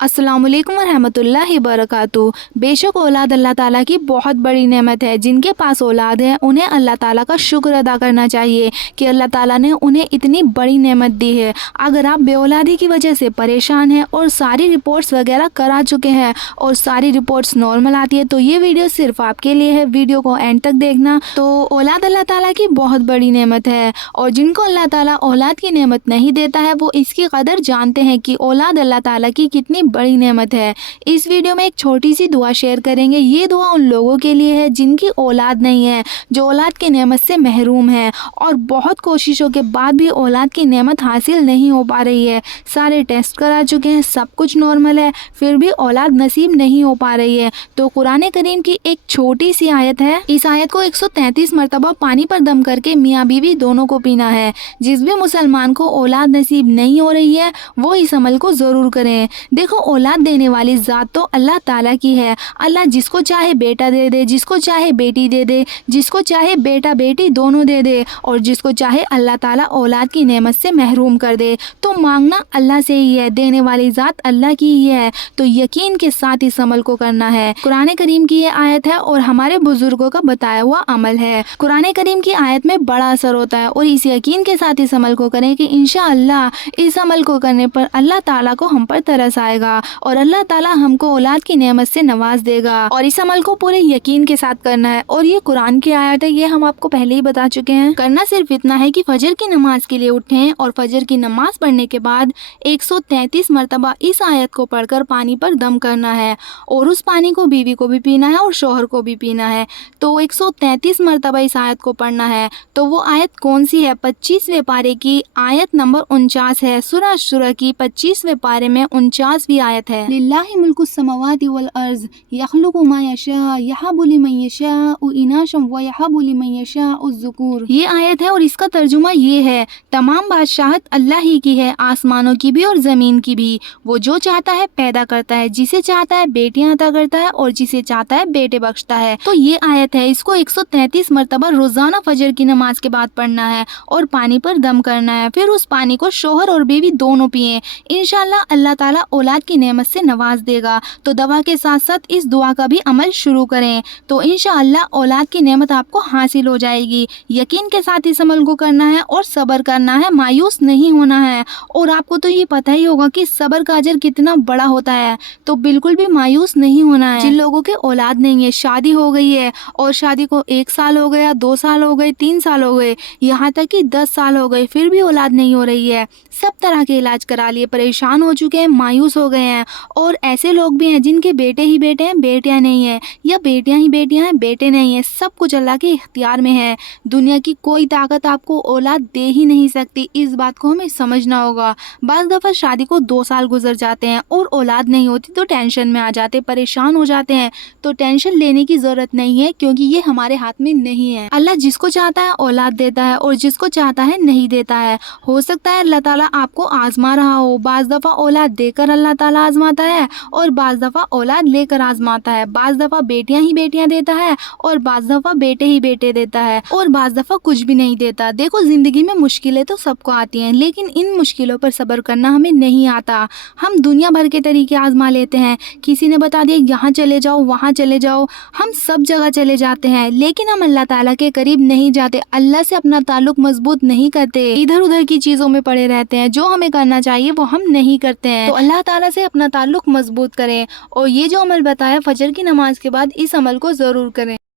अस्सलाम वालेकुम वरहमतुल्लाहि वबरकातुहू। बेशक औलाद अल्लाह ताला की बहुत बड़ी नेमत है। जिनके पास औलाद है उन्हें अल्लाह ताला का शुक्र अदा करना चाहिए कि अल्लाह ताला ने उन्हें इतनी बड़ी नेमत दी है। अगर आप बेऔलादी की वजह से परेशान हैं और सारी रिपोर्ट्स वगैरह करा चुके हैं और सारी रिपोर्ट्स नॉर्मल आती है तो ये वीडियो सिर्फ आपके लिए है। वीडियो को एंड तक देखना। तो औलाद अल्लाह ताला की बहुत बड़ी नेमत है और जिनको अल्लाह ताला औलाद की नेमत नहीं देता है वो इसकी कदर जानते हैं कि औलाद अल्लाह ताला की कितनी बड़ी नेमत है। इस वीडियो में एक छोटी सी दुआ शेयर करेंगे। ये दुआ उन लोगों के लिए है जिनकी औलाद नहीं है, जो औलाद की नेमत से महरूम है और बहुत कोशिशों के बाद भी औलाद की नेमत हासिल नहीं हो पा रही है। सारे टेस्ट करा चुके हैं, सब कुछ नॉर्मल है, फिर भी औलाद नसीब नहीं हो पा रही है। तो कुरान करीम की एक छोटी सी आयत है। इस आयत को 133 मरतबा पानी पर दम करके मियाँ बीवी दोनों को पीना है। जिस भी मुसलमान को औलाद नसीब नहीं हो रही है वो इस अमल को जरूर करें। देखो, औलाद देने वाली ज़ात तो अल्लाह ताला की है। अल्लाह जिसको चाहे बेटा दे दे, जिसको चाहे बेटी दे दे, जिसको चाहे बेटा बेटी दोनों दे दे और जिसको चाहे अल्लाह ताला औलाद की नेमत से महरूम कर दे। तो मांगना अल्लाह से ही है, देने वाली ज़ात अल्लाह की ही है। तो यकीन के साथ इस अमल को करना है। कुरान करीम की ये आयत है और हमारे बुजुर्गों का बताया हुआ अमल है। कुरान करीम की आयत में बड़ा असर होता है और इस यकीन के साथ इस अमल को करें कि इंशाअल्लाह इस अमल को करने पर अल्लाह ताला को हम पर तरस आएगा और अल्लाह ताला हमको औलाद की नेमत से नवाज देगा। और इस अमल को पूरे यकीन के साथ करना है और ये कुरान की आयत है, ये हम आपको पहले ही बता चुके हैं। करना सिर्फ इतना है कि फजर की नमाज के लिए उठें और फजर की नमाज पढ़ने के बाद 133 मरतबा इस आयत को पढ़कर पानी पर दम करना है और उस पानी को बीवी को भी पीना है और शोहर को भी पीना है। तो 133 मरतबा इस आयत को पढ़ना है। तो वो आयत कौन सी है? 25वें पारे की आयत नंबर 49 है। सूरह शुरा की 25वें पारे में 49वीं आयत है। लिल्लाहि मुल्कुस समावाति वल अर्ज़ यख्लुकु मा यशा यहबु लिमन यशाउ इनाशम व यहबु लिमन यशाउ ज़ुकूर। ये आयत है और इसका तर्जुमा ये है, तमाम बादशाहत अल्लाह ही की है, आसमानों की भी और ज़मीन की भी। वो जो चाहता है पैदा करता है, जिसे चाहता है बेटियां अता करता है और जिसे चाहता है बेटे बख्शता है। तो ये आयत है, इसको 133 मरतबा रोजाना फजर की नमाज के बाद पढ़ना है और पानी पर दम करना है। फिर उस पानी को शोहर और बीवी दोनों पिए। इंशाअल्लाह अल्लाह ताला औलाद की नेमत से नवाज देगा। तो दवा के साथ साथ इस दुआ का भी अमल शुरू करें तो इंशाअल्लाह औलाद की नेमत आपको हासिल हो जाएगी। यकीन के साथ इस अमल को करना है और सब्र करना है, मायूस नहीं होना है। और आपको तो ये पता ही होगा कि सब्र का अजर कितना बड़ा होता है, तो बिल्कुल भी मायूस नहीं होना है। जिन लोगों के औलाद नहीं है, शादी हो गई है और शादी को 1 साल हो गया, 2 साल हो गए, 3 साल हो गए, यहाँ तक कि 10 साल हो गए, फिर भी औलाद नहीं हो रही है, सब तरह के इलाज करा लिए, परेशान हो चुके हैं, मायूस हो गए हैं। और ऐसे लोग भी हैं जिनके बेटे ही बेटे हैं, बेटियां नहीं है, या बेटियां ही बेटियां हैं, बेटे नहीं है। सब कुछ अल्लाह के इख्तियार में है। दुनिया की कोई ताकत आपको औलाद दे ही नहीं सकती। इस बात को हमें समझना होगा। बाज़ दफ़ा शादी को 2 साल गुजर जाते हैं और औलाद नहीं होती तो टेंशन में आ जाते, परेशान हो जाते हैं। तो टेंशन लेने की ज़रूरत नहीं है क्योंकि ये हमारे हाथ में नहीं है। अल्लाह जिसको चाहता है औलाद देता है और जिसको चाहता है नहीं देता है। हो सकता है अल्लाह ताला आपको आजमा रहा हो। बाज़ दफ़ा औलाद देकर अल्लाह ताला आजमाता है और बाज़ दफ़ा औलाद लेकर आजमाता है। बाज़ दफ़ा बेटियां ही बेटियां देता है और बाज़ दफ़ा बेटे ही बेटे देता है और बाज़ दफ़ा कुछ भी नहीं देता। देखो, ज़िंदगी में मुश्किलें तो सबको आती हैं लेकिन इन मुश्किलों पर सब्र करना हमें नहीं आता। हम दुनिया भर के तरीके आजमा लेते हैं। किसी ने बता दिया यहाँ चले जाओ, वहाँ चले जाओ, हम सब जगह चले जाते हैं लेकिन हम अल्लाह ताला के करीब नहीं जाते, अल्लाह से अपना ताल्लुक मजबूत नहीं करते, इधर उधर की चीज़ों में पड़े रहते हैं। जो हमें करना चाहिए वो हम नहीं करते हैं। तो अल्लाह ताला से अपना ताल्लुक मजबूत करें और ये जो अमल बताया फजर की नमाज के बाद, इस अमल को ज़रूर करें।